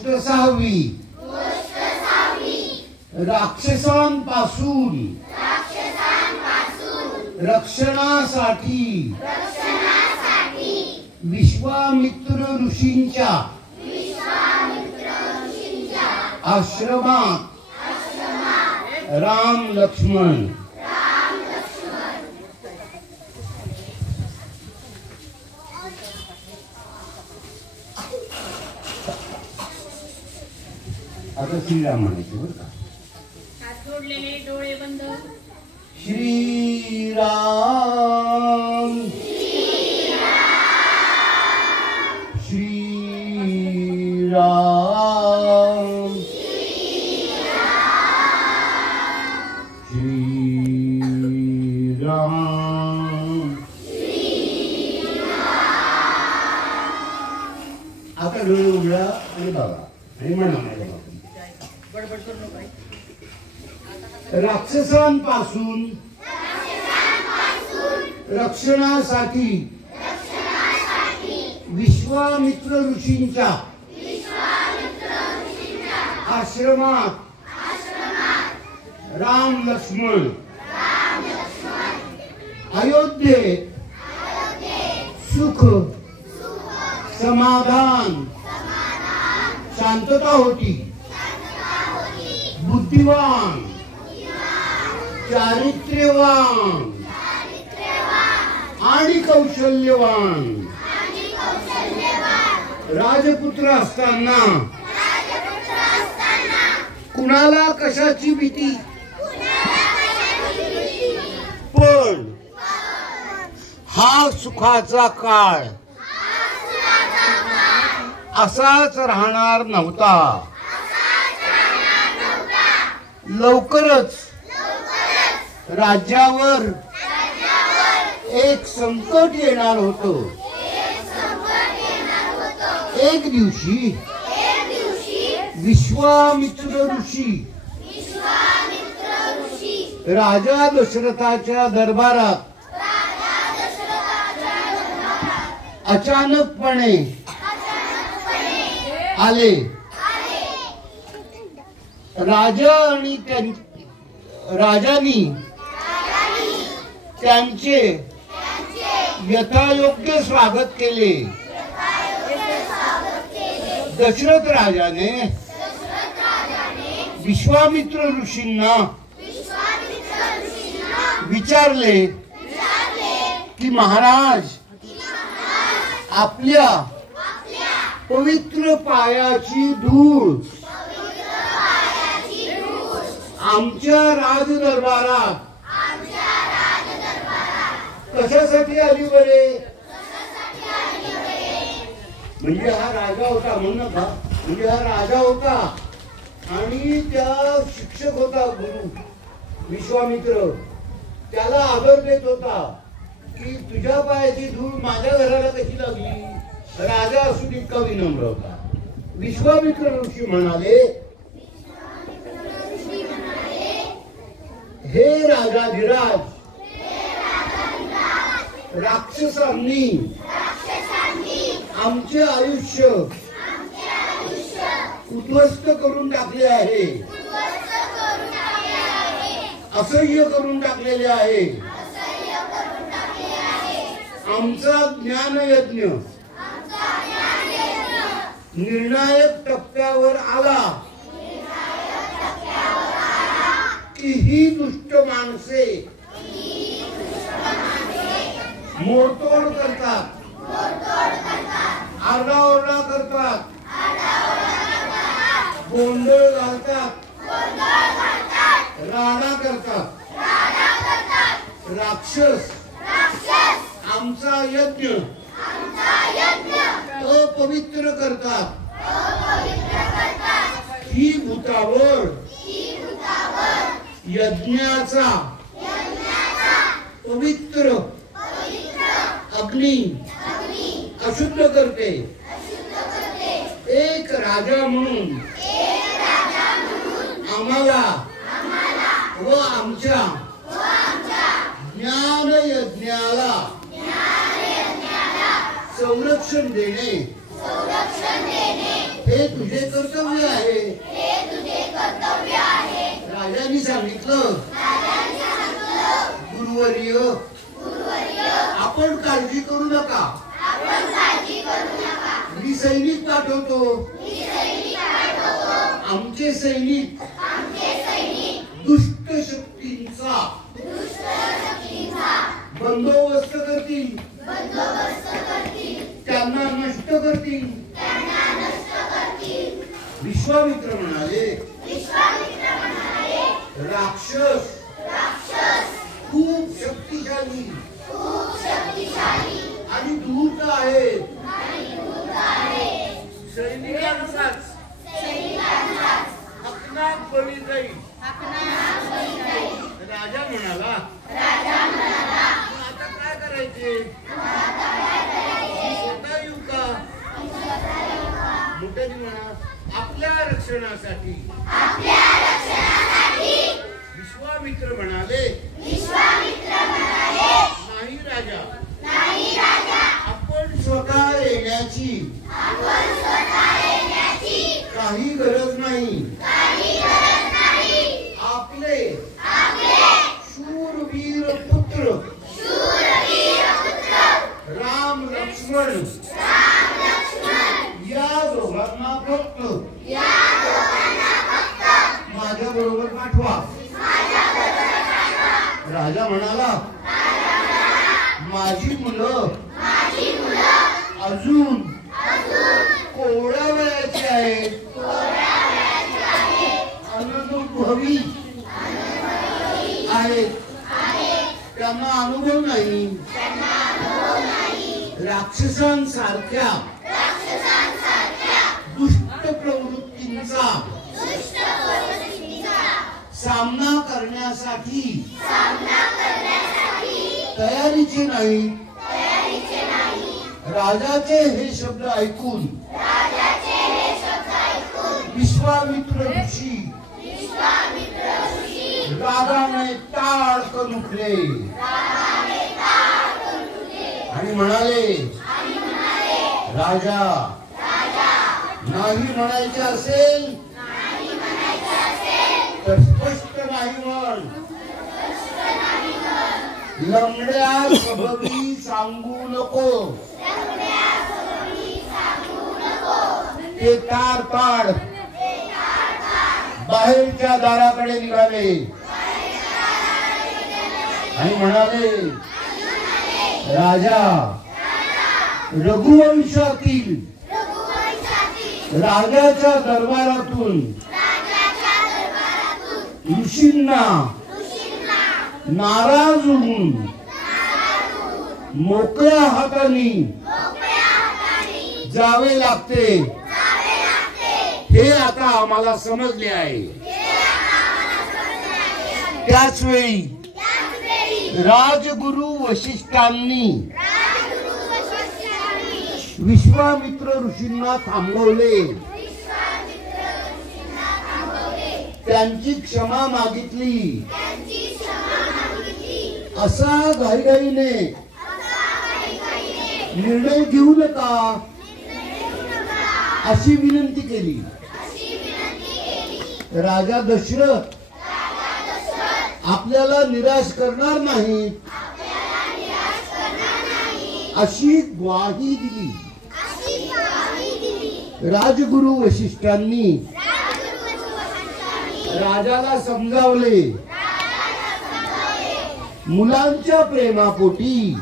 6वी राक्षसांपासून रक्षणासाठी विश्वामित्र ऋषींच्या आश्रमात राम लक्ष्मण आता श्रीराम म्हणायचे बरं का. हात जोडलेले डोळे बंद. श्रीराम श्रीराम श्रीराम. आता डोळे उघडा आणि बघा आणि म्हणा माझ्या बाबा राक्षसांपासून रक्षणासाठी विश्वामित्र ऋषींच्या आश्रमात राम लक्ष्मण अयोध्येत सुख समाधान शांतता होती. बुद्धिवान चारित्र्यवान आणि कौशल्यवान राजपुत्र असताना कुणाला कशाची भीती. पण हा सुखाचा काळ असाच राहणार नव्हता. लवकरच राज्यावर एक संकट येणार होतं. एक दिवशी विश्वामित्र ऋषी राजा दशरथाच्या दरबारात अचानकपणे आले. राजा आणि राजांनी त्यांचे यथायोग्य स्वागत केले. दशरथ राजाने विश्वामित्र ऋषींना विचारले की महाराज, आपल्या पवित्र पायाची धूळ आमच्या राजदरबारात कशासाठी आली बरे. म्हणजे हा राजा होता म्हणून का, म्हणजे हा राजा होता आणि त्या शिक्षक होता गुरु विश्वामित्र. त्याला आदर देत होता की तुझ्या पायाची धूळ माझ्या घराला कशी लागली. राजा असून इतका विनम्र होता. विश्वामित्र ऋषी म्हणाले, हे राजाधिराज, राक्षसांनी आमचे आयुष्य उद्ध्वस्त करून टाकले आहे, असह्य करून टाकलेले आहे. आमचा ज्ञानयज्ञ निर्णायक टप्प्यावर आला की ही दुष्ट माणसे मोडतोड करतात, आरडाओरडा करतात, गोंधळ घालतात, राडा करतात. राक्षस आमचा यज्ञ अपवित्र करतात. ही भूतावळ यज्ञाचा पवित्र अग्नी अशुद्ध करते. एक राजा म्हणून आम्हाला व आमच्या ज्ञान यज्ञाला संरक्षण देणे हे तुझे कर्तव्य आहे. राजांनी सांगितलं, गुरुवर्य आपण काळजी करू नका. मी सैनिक पाठवतो. आमचे सैनिक दुष्ट शक्तींचा बंदोबस्त करतील, त्यांना नष्ट करतील. विश्वामित्र म्हणाले, राक्षस खूप शक्तिशाली आणि धूर्त आहेत. सैनिकांचाच हकनाक बळी जाईल. राजा म्हणाला, आता काय करायचे? स्वतः येऊ का? मोठ्याने म्हणा, आपल्या रक्षणासाठी. विश्वामित्र म्हणाले, नाही राजा, आपण स्वतः येण्याची काही गरज नाही. आपले शूरवीर पुत्र राम लक्ष्मण या दोघांना फक्त माझ्या बरोबर पाठवा. राजा म्हणाला, माझी मुलं अजून कोवळ्या वयाची आहेत, अनुभवी आहेत, त्यांना अनुभव नाही. राक्षसांसारख्या दुष्ट प्रवृत्तींचा सामना करण्यासाठी तयारीचे नाही. राजाचे हे शब्द ऐकून विश्वामित्र ऋषी रागाने टाळकन उठले आणि म्हणाले, राजा, नाही म्हणायचे असेल तर स्पष्ट नाही म्हण. लंगड्या सबबी सांगू नको. ते तार ताड बाहेरच्या दाराकडे निघाले आणि म्हणाले, राजा, रघुवंशातील राजाच्या दरबारातून ऋषींना नाराज होऊन मोकळ्या हाताने जावे लागते हे आता आम्हाला समजले आहे. त्याच वेळी राजगुरु वशिष्ठांनी विश्वामित्र ऋषींना थांबवले, त्यांची क्षमा मागितली. असा घाईघाईने निर्णय घेऊ नका अशी विनंती केली. राजा दशरथ आपल्याला निराश करणार नाही अशी ग्वाही दिली. राजगुरु वशिष्ठांनी राजाला समजावले, मुलांच्या प्रेमापोटी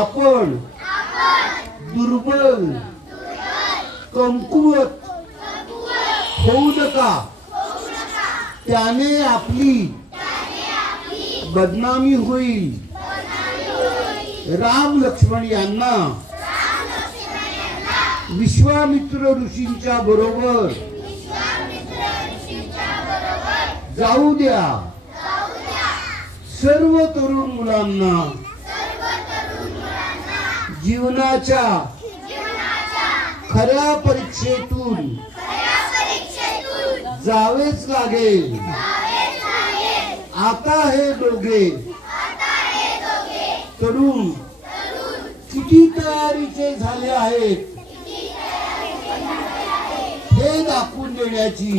आपण दुर्बल कमकुवत होऊ नका. त्याने आपली बदनामी होईल. राम लक्ष्मण यांना विश्वामित्र ऋषींच्या बरोबर जाऊ द्या. सर्व तरुण मुलांना जीवनाच्या खऱ्या परीक्षेतून जावेच लागेल. आता हे दोघे तरुण किती तयारीचे झाले आहेत हे दाखवून देण्याची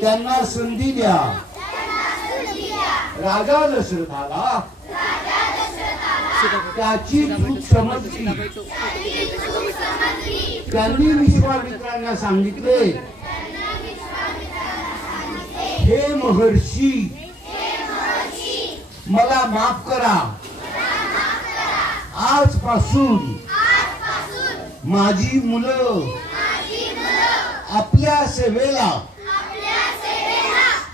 त्यांना संधी द्या. राजा दशरथाला त्याची चूक समजली. त्यांनी विश्वामित्रांना सांगितले, हे महर्षी मला माफ करा. आजपासून माझी मुलं आपल्या सेवेला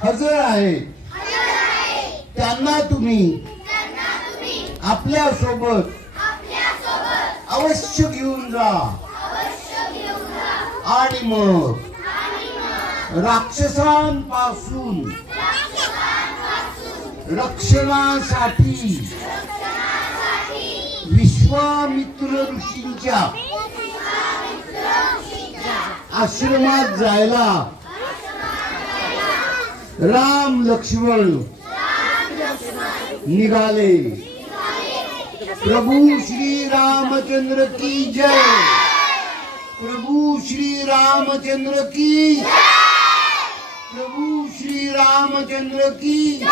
हजर आहेत. त्यांना तुम्ही आपल्या सोबत अवश्य घेऊन जा. आणि मग राक्षसांपासून रक्षणासाठी विश्वामित्र ऋषींच्या आश्रमात जायला राम लक्ष्मण निघाले. प्रभू श्री रामचंद्र की जय. प्रभू श्री रामचंद्र की. प्रभू श्री रामचंद्र की.